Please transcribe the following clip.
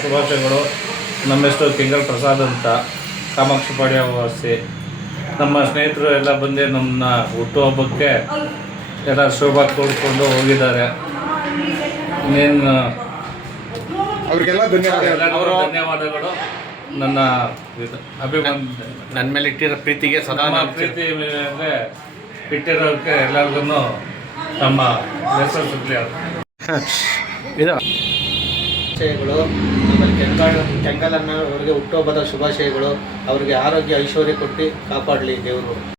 ಶುಭಾಶಯಗಳು. ನಮ್ಮ ಹೆಸರು ಕೆಂಗಲ್ ಪ್ರಸಾದ್ ಅಂತ, ಕಾಮಾಕ್ಷಿ ಪಾಳ್ಯ ವಾಸಿ. ನಮ್ಮ ಸ್ನೇಹಿತರು ಎಲ್ಲ ಬಂದು ನಮ್ಮನ್ನ ಹುಟ್ಟುಹಬ್ಬಕ್ಕೆ ಎಲ್ಲ ಶೋಭ ತೋಡ್ಕೊಂಡು ಹೋಗಿದ್ದಾರೆ. ಇನ್ನೇನು ಅವ್ರಿಗೆಲ್ಲ ಎಲ್ಲರಿಗೂ ಧನ್ಯವಾದಗಳು. ನನ್ನ ನನ್ನ ಮೇಲೆ ಇಟ್ಟಿರೋ ಪ್ರೀತಿಗೆ ಸದಾ ಪ್ರೀತಿ ಮೇಲೆ ಇಟ್ಟಿರೋಕ್ಕೆ ಎಲ್ಲರಿಗೂ ನಮ್ಮ ಹೆಸರು ಸುದ್ದಿ ಇದು ಶುಭಾಶಯಗಳು. ಆಮೇಲೆ ಕೆಂಗಲ್ ಅಣ್ಣ ಅವರಿಗೆ ಹುಟ್ಟುಹಬ್ಬದ ಶುಭಾಶಯಗಳು. ಅವರಿಗೆ ಆರೋಗ್ಯ ಐಶ್ವರ್ಯ ಕೊಟ್ಟು ಕಾಪಾಡಲಿ ದೇವರು.